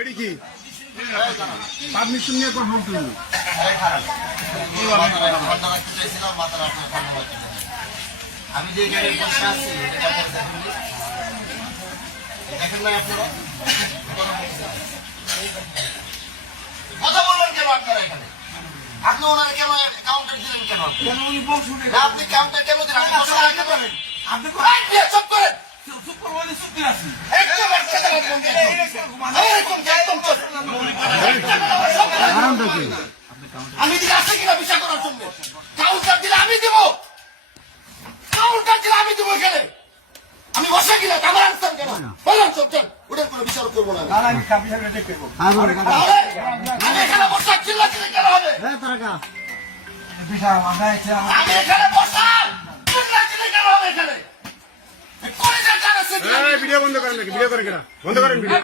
এটি কি পারমিশন নিয়ে কথা বলতে হবে। আমি যে গাড়ি বসে আছি দেখেন না আপনারা কথা বললেন কেন আপনারা এখানে? আপনি ওনার কেন কাউন্টার দিলেন কেন? আপনি কাউন্টার কেন দিলেন? আপনি চুপ করেন। একদম একটা জায়গায় বন্ধ একদম চুপ। আমি দিকে আসে কিনা বিচার করার জন্য কাউন্টার দিলে আমি দিব, কাউন্টার দিলে আমি দিব এখানে। আমি বসে কিনা আমার আনসার কেন বললাম চল চল ওটার কোনো বিচার করবো না। আমি এখানে বসা চিল্লা চিল্লি কেন হবে? আমি এখানে বসা চিল্লা চিল্লি কেন হবে? এখানে ভিডিও বন্ধ করেন নাকি? ভিডিও করেন কিনা? বন্ধ করেন ভিডিও।